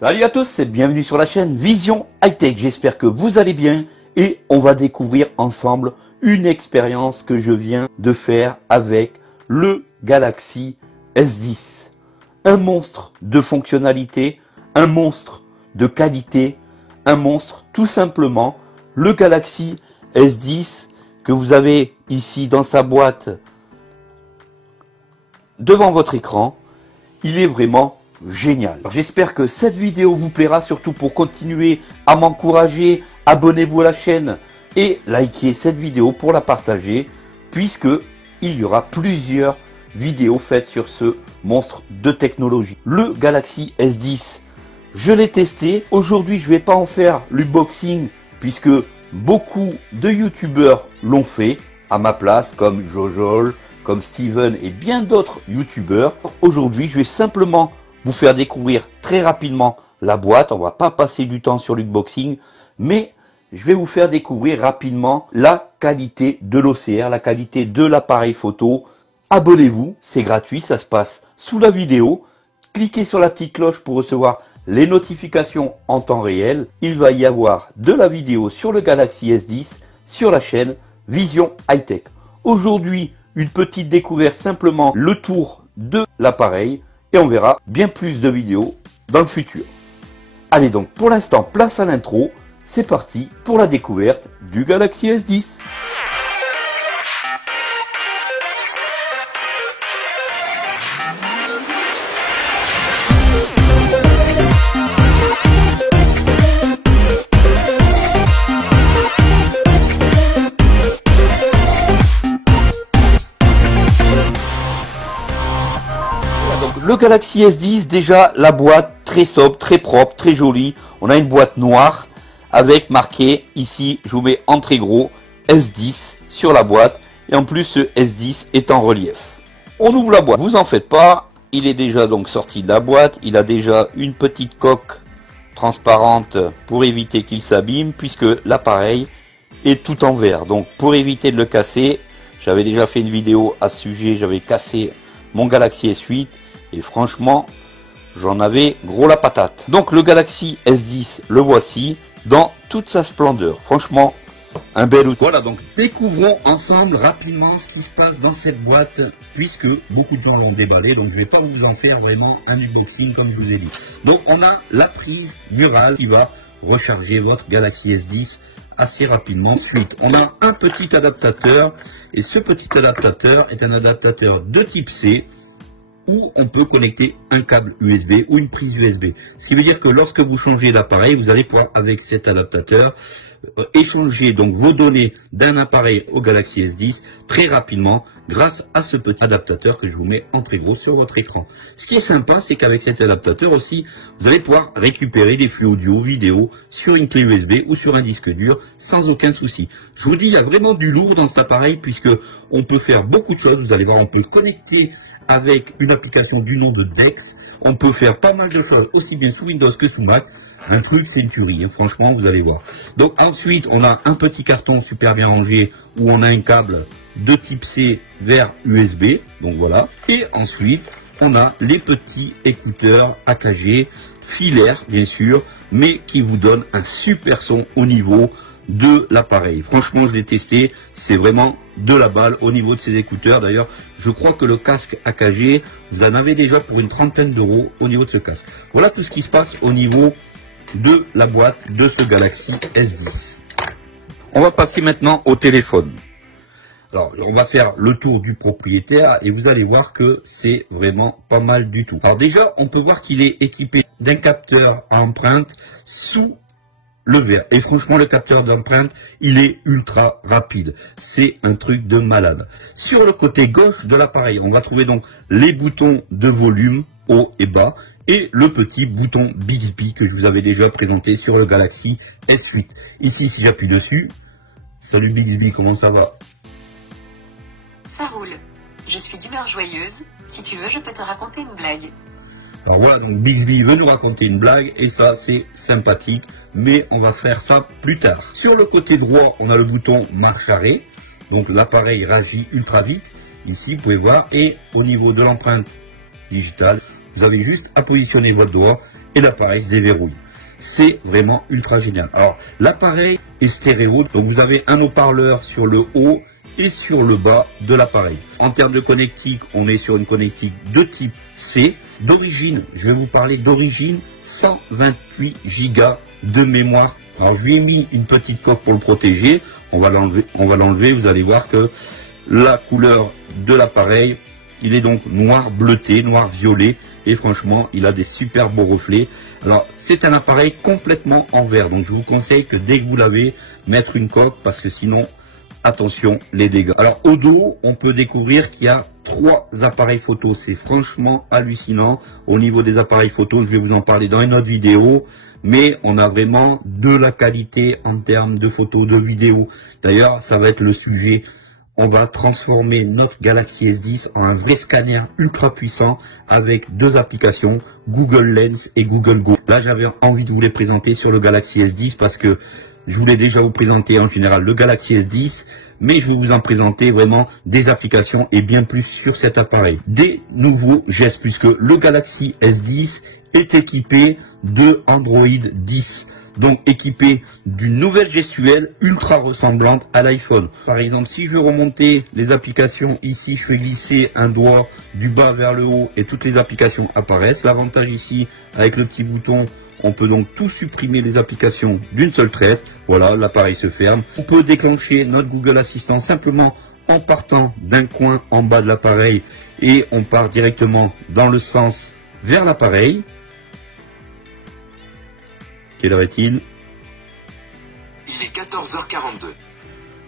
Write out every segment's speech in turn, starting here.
Salut à tous et bienvenue sur la chaîne Vision High-Tech. J'espère que vous allez bien et on va découvrir ensemble une expérience que je viens de faire avec le Galaxy S10. Un monstre de fonctionnalité, un monstre de qualité, un monstre tout simplement. Le Galaxy S10 que vous avez ici dans sa boîte devant votre écran, il est vraiment génial. J'espère que cette vidéo vous plaira, surtout pour continuer à m'encourager. Abonnez-vous à la chaîne et likez cette vidéo pour la partager, puisque il y aura plusieurs vidéos faites sur ce monstre de technologie. Le Galaxy S10, je l'ai testé. Aujourd'hui, je ne vais pas en faire l'unboxing, puisque beaucoup de youtubeurs l'ont fait à ma place, comme Jojol, comme Steven et bien d'autres youtubeurs. Aujourd'hui, je vais simplement vous faire découvrir très rapidement la boîte. On va pas passer du temps sur l'unboxing, mais je vais vous faire découvrir rapidement la qualité de l'OCR, la qualité de l'appareil photo. Abonnez-vous, c'est gratuit, ça se passe sous la vidéo. Cliquez sur la petite cloche pour recevoir les notifications en temps réel. Il va y avoir de la vidéo sur le Galaxy S10 sur la chaîne Vision High-Tech. Aujourd'hui, une petite découverte, simplement le tour de l'appareil. Et on verra bien plus de vidéos dans le futur. Allez donc, pour l'instant, place à l'intro. C'est parti pour la découverte du Galaxy S10. Le Galaxy S10, déjà la boîte très sobre, très propre, très jolie. On a une boîte noire avec marqué ici, je vous mets en très gros, S10 sur la boîte. Et en plus, ce S10 est en relief. On ouvre la boîte, vous en faites pas. Il est déjà donc sorti de la boîte. Il a déjà une petite coque transparente pour éviter qu'il s'abîme, puisque l'appareil est tout en verre. Donc pour éviter de le casser, j'avais déjà fait une vidéo à ce sujet. J'avais cassé mon Galaxy S8. Et franchement, j'en avais gros la patate. Donc le Galaxy S10, le voici dans toute sa splendeur. Franchement, un bel outil. Voilà, donc découvrons ensemble rapidement ce qui se passe dans cette boîte, puisque beaucoup de gens l'ont déballé. Donc je ne vais pas vous en faire vraiment un unboxing comme je vous ai dit. Donc on a la prise murale qui va recharger votre Galaxy S10 assez rapidement. Ensuite, on a un petit adaptateur. Et ce petit adaptateur est un adaptateur de type C, où on peut connecter un câble USB ou une prise USB. Ce qui veut dire que lorsque vous changez d'appareil, vous allez pouvoir, avec cet adaptateur, échanger donc vos données d'un appareil au Galaxy S10 très rapidement grâce à ce petit adaptateur que je vous mets en très gros sur votre écran. Ce qui est sympa, c'est qu'avec cet adaptateur aussi, vous allez pouvoir récupérer des flux audio, vidéo sur une clé USB ou sur un disque dur sans aucun souci. Je vous dis, il y a vraiment du lourd dans cet appareil, puisque on peut faire beaucoup de choses. Vous allez voir, on peut le connecter avec une application du nom de Dex. On peut faire pas mal de choses, aussi bien sous Windows que sous Mac. Un truc, c'est une tuerie, hein, franchement, vous allez voir. Donc ensuite, on a un petit carton super bien rangé, où on a un câble de type C vers USB. Donc voilà. Et ensuite, on a les petits écouteurs AKG, filaires bien sûr, mais qui vous donnent un super son au niveau de l'appareil. Franchement, je l'ai testé, c'est vraiment de la balle au niveau de ces écouteurs. D'ailleurs, je crois que le casque AKG, vous en avez déjà pour une trentaine d'euros au niveau de ce casque. Voilà tout ce qui se passe au niveau de la boîte de ce Galaxy S10. On va passer maintenant au téléphone. Alors, on va faire le tour du propriétaire et vous allez voir que c'est vraiment pas mal du tout. Alors déjà, on peut voir qu'il est équipé d'un capteur à empreinte sous le verre. Et franchement, le capteur d'empreinte, il est ultra rapide. C'est un truc de malade. Sur le côté gauche de l'appareil, on va trouver donc les boutons de volume, haut et bas, et le petit bouton Bixby que je vous avais déjà présenté sur le Galaxy S8. Ici, si j'appuie dessus, salut Bixby, comment ça va? Ça roule. Je suis d'humeur joyeuse. Si tu veux, je peux te raconter une blague. Alors voilà, donc Bixby veut nous raconter une blague et ça c'est sympathique, mais on va faire ça plus tard. Sur le côté droit, on a le bouton marche arrêt, donc l'appareil réagit ultra vite. Ici, vous pouvez voir, et au niveau de l'empreinte digitale, vous avez juste à positionner votre doigt et l'appareil se déverrouille. C'est vraiment ultra génial. Alors l'appareil est stéréo, donc vous avez un haut-parleur sur le haut et sur le bas de l'appareil. En termes de connectique, on est sur une connectique de type C. D'origine, je vais vous parler d'origine, 128 Go de mémoire. Alors je lui ai mis une petite coque pour le protéger. On va l'enlever, vous allez voir que la couleur de l'appareil, il est donc noir bleuté, noir violet, et franchement il a des super beaux reflets. Alors c'est un appareil complètement en verre, donc je vous conseille que dès que vous l'avez, mettre une coque, parce que sinon attention les dégâts. Alors au dos, on peut découvrir qu'il y a 3 appareils photo. C'est franchement hallucinant. Au niveau des appareils photo, je vais vous en parler dans une autre vidéo, mais on a vraiment de la qualité en termes de photos, de vidéos. D'ailleurs, ça va être le sujet. On va transformer notre Galaxy S10 en un vrai scanner ultra puissant avec 2 applications, Google Lens et Google Go. Là, j'avais envie de vous les présenter sur le Galaxy S10 parce que je voulais déjà vous présenter en général le Galaxy S10, mais je vais vous en présenter vraiment des applications et bien plus sur cet appareil. Des nouveaux gestes, puisque le Galaxy S10 est équipé de Android 10. Donc équipé d'une nouvelle gestuelle ultra ressemblante à l'iPhone. Par exemple, si je veux remonter les applications, ici je fais glisser un doigt du bas vers le haut et toutes les applications apparaissent. L'avantage ici, avec le petit bouton, on peut donc tout supprimer les applications d'une seule traite. Voilà, l'appareil se ferme. On peut déclencher notre Google Assistant simplement en partant d'un coin en bas de l'appareil et on part directement dans le sens vers l'appareil. Quelle heure est-il? Il est 14h42.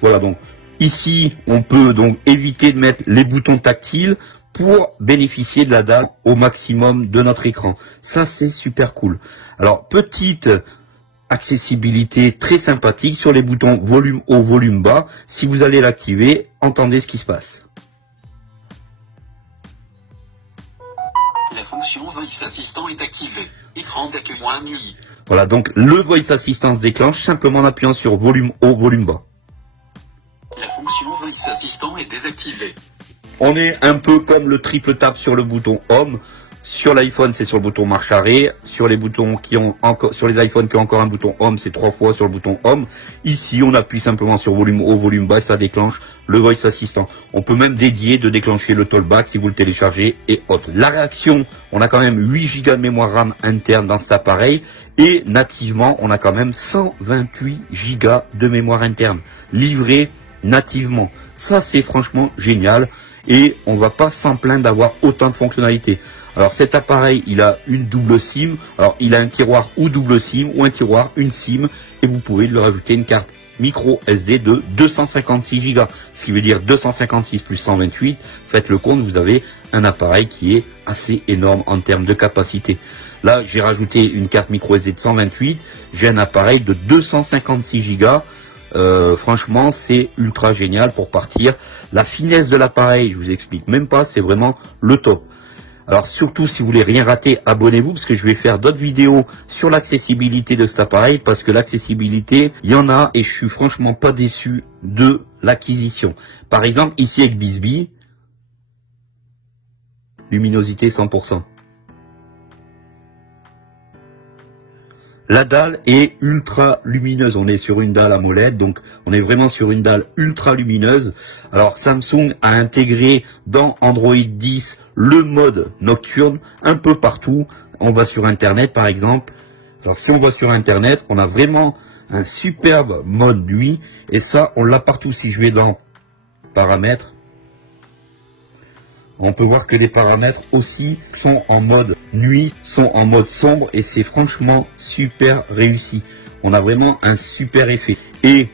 Voilà, donc ici, on peut donc éviter de mettre les boutons tactiles pour bénéficier de la dalle au maximum de notre écran. Ça, c'est super cool. Alors, petite accessibilité très sympathique sur les boutons volume haut, volume bas. Si vous allez l'activer, entendez ce qui se passe. La fonction Voice Assistant est activée. Écran d'accueil nuit. Voilà, donc le Voice Assistant se déclenche simplement en appuyant sur volume haut, volume bas. La fonction Voice Assistant est désactivée. On est un peu comme le triple tap sur le bouton Home. Sur l'iPhone, c'est sur le bouton marche arrêt. Sur les boutons qui ont encore, sur les iPhones qui ont encore un bouton Home, c'est 3 fois sur le bouton Home. Ici, on appuie simplement sur volume haut, volume bas et ça déclenche le Voice Assistant. On peut même dédier de déclencher le Talkback si vous le téléchargez et autres. La réaction, on a quand même 8 Go de mémoire RAM interne dans cet appareil et nativement, on a quand même 128 Go de mémoire interne livré nativement. Ça, c'est franchement génial et on va pas s'en plaindre d'avoir autant de fonctionnalités. Alors cet appareil, il a une double SIM. Alors il a un tiroir ou double SIM ou un tiroir, une SIM. Et vous pouvez lui rajouter une carte micro SD de 256 Go. Ce qui veut dire 256 plus 128. Faites le compte, vous avez un appareil qui est assez énorme en termes de capacité. Là, j'ai rajouté une carte micro SD de 128. J'ai un appareil de 256 Go. Franchement, c'est ultra génial pour partir. La finesse de l'appareil, je vous explique même pas, c'est vraiment le top. Alors surtout si vous voulez rien rater, abonnez-vous parce que je vais faire d'autres vidéos sur l'accessibilité de cet appareil parce que l'accessibilité, il y en a et je suis franchement pas déçu de l'acquisition. Par exemple, ici avec Bixby, luminosité 100%. La dalle est ultra lumineuse. On est sur une dalle AMOLED, donc on est vraiment sur une dalle ultra lumineuse. Alors Samsung a intégré dans Android 10 le mode nocturne un peu partout. On va sur Internet par exemple. Alors si on va sur Internet, on a vraiment un superbe mode nuit. Et ça, on l'a partout. Si je vais dans paramètres, on peut voir que les paramètres aussi sont en mode nuit, sont en mode sombre et c'est franchement super réussi. On a vraiment un super effet. Et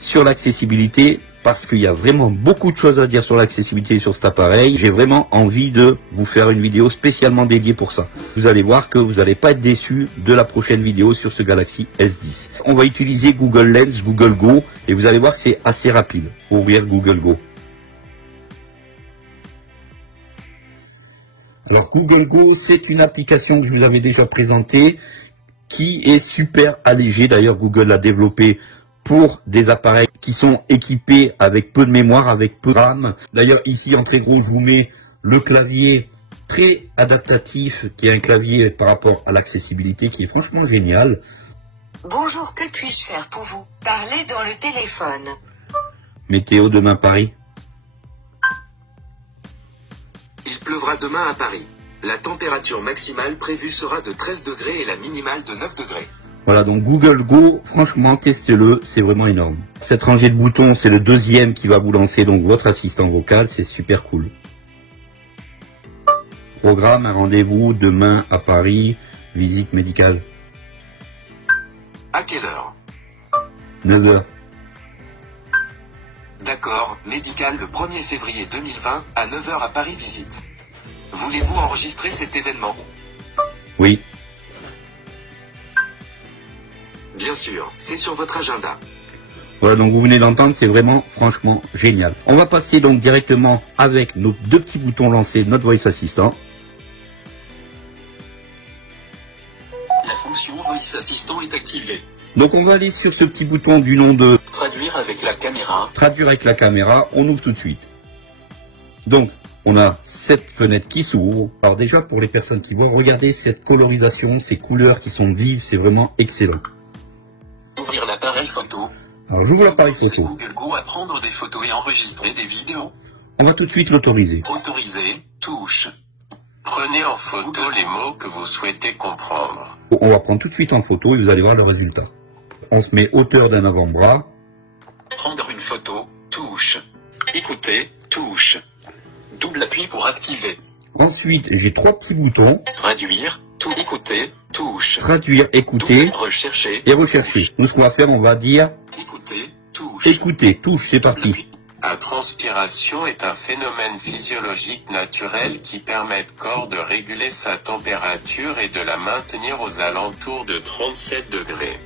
sur l'accessibilité, parce qu'il y a vraiment beaucoup de choses à dire sur l'accessibilité sur cet appareil, j'ai vraiment envie de vous faire une vidéo spécialement dédiée pour ça. Vous allez voir que vous n'allez pas être déçus de la prochaine vidéo sur ce Galaxy S10. On va utiliser Google Lens, Google Go et vous allez voir que c'est assez rapide. Ouvrir Google Go. Alors Google Go, c'est une application que je vous avais déjà présentée qui est super allégée. D'ailleurs, Google l'a développée pour des appareils qui sont équipés avec peu de mémoire, avec peu de RAM. D'ailleurs, ici en très gros, je vous mets le clavier très adaptatif, qui est un clavier par rapport à l'accessibilité qui est franchement génial. Bonjour, que puis-je faire pour vous? Parlez dans le téléphone. Météo demain Paris. Il pleuvra demain à Paris. La température maximale prévue sera de 13 degrés et la minimale de 9 degrés. Voilà, donc Google Go, franchement, testez-le, c'est vraiment énorme. Cette rangée de boutons, c'est le deuxième qui va vous lancer donc votre assistant vocal, c'est super cool. Programme, un rendez-vous demain à Paris, visite médicale. À quelle heure? 9h. D'accord, médical le 1er février 2020, à 9h à Paris visite. Voulez-vous enregistrer cet événement? Oui. Bien sûr, c'est sur votre agenda. Voilà, donc vous venez d'entendre, c'est vraiment, franchement, génial. On va passer donc directement avec nos deux petits boutons lancés, notre Voice Assistant. La fonction Voice Assistant est activée. Donc on va aller sur ce petit bouton du nom de Traduire avec la caméra. traduire avec la caméra, on ouvre tout de suite. Donc, on a cette fenêtre qui s'ouvre. Alors déjà, pour les personnes qui voient, regardez cette colorisation, ces couleurs qui sont vives, c'est vraiment excellent. Ouvrir l'appareil photo. Alors j'ouvre l'appareil C'est photo. Google Go à prendre des photos et enregistrer des vidéos. On va tout de suite l'autoriser. Autoriser, touche. Prenez en photo les mots que vous souhaitez comprendre. On va prendre tout de suite en photo et vous allez voir le résultat. On se met hauteur d'un avant-bras. Prendre une photo, touche. Écouter, touche. Double appui pour activer. Ensuite, j'ai trois petits boutons. Traduire, tout écouter, touche. Traduire, écouter Double rechercher. et rechercher. Nous, ce qu'on va faire, on va dire Écouter, touche. écouter, touche, c'est Double parti. appui. La transpiration est un phénomène physiologique naturel qui permet au corps de réguler sa température et de la maintenir aux alentours de 37 degrés.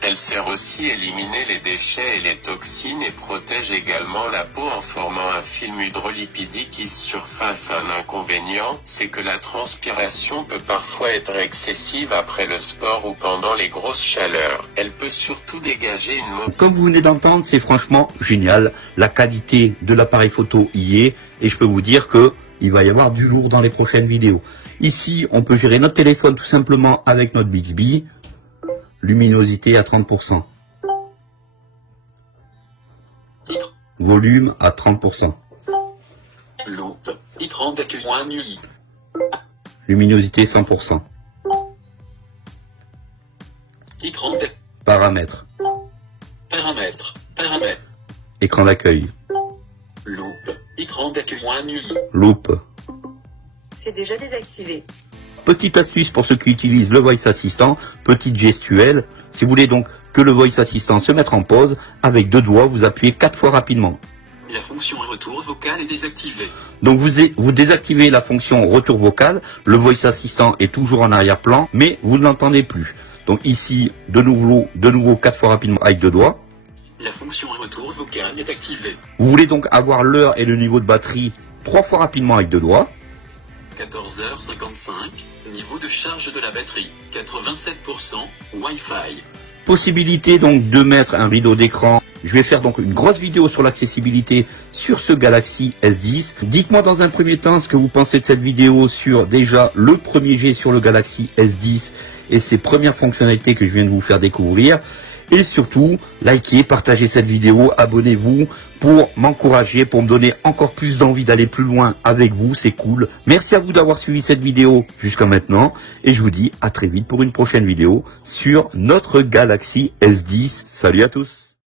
Elle sert aussi à éliminer les déchets et les toxines et protège également la peau en formant un film hydrolipidique qui surface. Un inconvénient, c'est que la transpiration peut parfois être excessive après le sport ou pendant les grosses chaleurs. Elle peut surtout dégager une Comme vous venez d'entendre, c'est franchement génial. La qualité de l'appareil photo y est. Et je peux vous dire que il va y avoir du lourd dans les prochaines vidéos. Ici, on peut gérer notre téléphone tout simplement avec notre Bixby. Luminosité à 30%. Volume à 30%. Loupe, écran d'accueil nuit. Luminosité 100%. Écran d'accueil. Paramètres. Paramètres. Écran d'accueil. Loupe, écran d'accueil nuit. Loupe. C'est déjà désactivé. Petite astuce pour ceux qui utilisent le Voice Assistant, petite gestuelle. Si vous voulez donc que le Voice Assistant se mette en pause, avec deux doigts, vous appuyez 4 fois rapidement. La fonction retour vocal est désactivée. Donc vous désactivez la fonction retour vocal, le Voice Assistant est toujours en arrière-plan, mais vous ne l'entendez plus. Donc ici, de nouveau 4 fois rapidement avec deux doigts. La fonction retour vocal est activée. Vous voulez donc avoir l'heure et le niveau de batterie 3 fois rapidement avec deux doigts. 14h55, niveau de charge de la batterie, 87%, Wi-Fi. Possibilité donc de mettre un rideau d'écran. Je vais faire donc une grosse vidéo sur l'accessibilité sur ce Galaxy S10. Dites-moi dans un premier temps ce que vous pensez de cette vidéo sur déjà le premier jet sur le Galaxy S10 et ses premières fonctionnalités que je viens de vous faire découvrir. Et surtout, likez, partagez cette vidéo, abonnez-vous pour m'encourager, pour me donner encore plus d'envie d'aller plus loin avec vous, c'est cool. Merci à vous d'avoir suivi cette vidéo jusqu'à maintenant et je vous dis à très vite pour une prochaine vidéo sur notre Galaxy S10. Salut à tous!